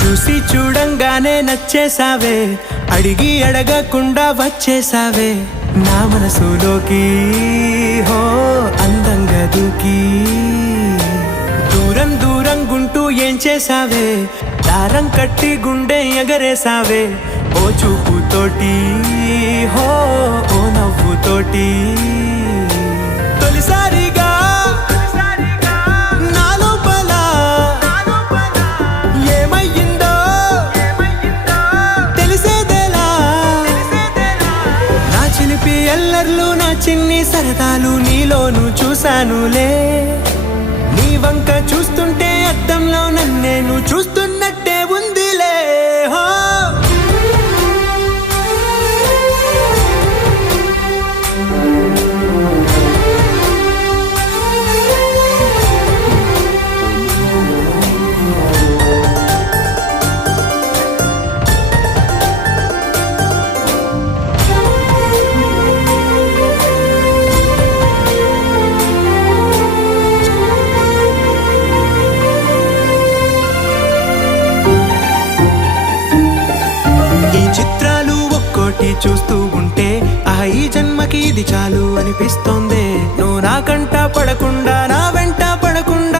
చూసి చూడంగానే నచ్చేసావే, అడిగి అడగకుండా వచ్చేసావే నా మనసులోకి. హో అందంగా దూకి దూరం దూరం గుంటూ ఏం చేసావే, దారం కట్టి గుండె ఎగరేసావే ఓ చూపుతోటి. హో ఓ నవ్వుతోటి తొలిసారిగా నా లోపల ఏమయ్యిందో తెలిసేదేలా. నా చిలిపి ఎల్లర్లు నా చిన్ని సరదాలు నీలోను చూశానులే. నీ వంక చూస్తుంటే అద్దంలో నన్నేను చూస్తున్నట్టే ఉందిలే. హో చిత్రాలు ఒక్కోటి చూస్తూ ఉంటే ఈ జన్మకి ఇది చాలు అనిపిస్తోంది. నువ్వు నా కంట పడకుండా నా వెంట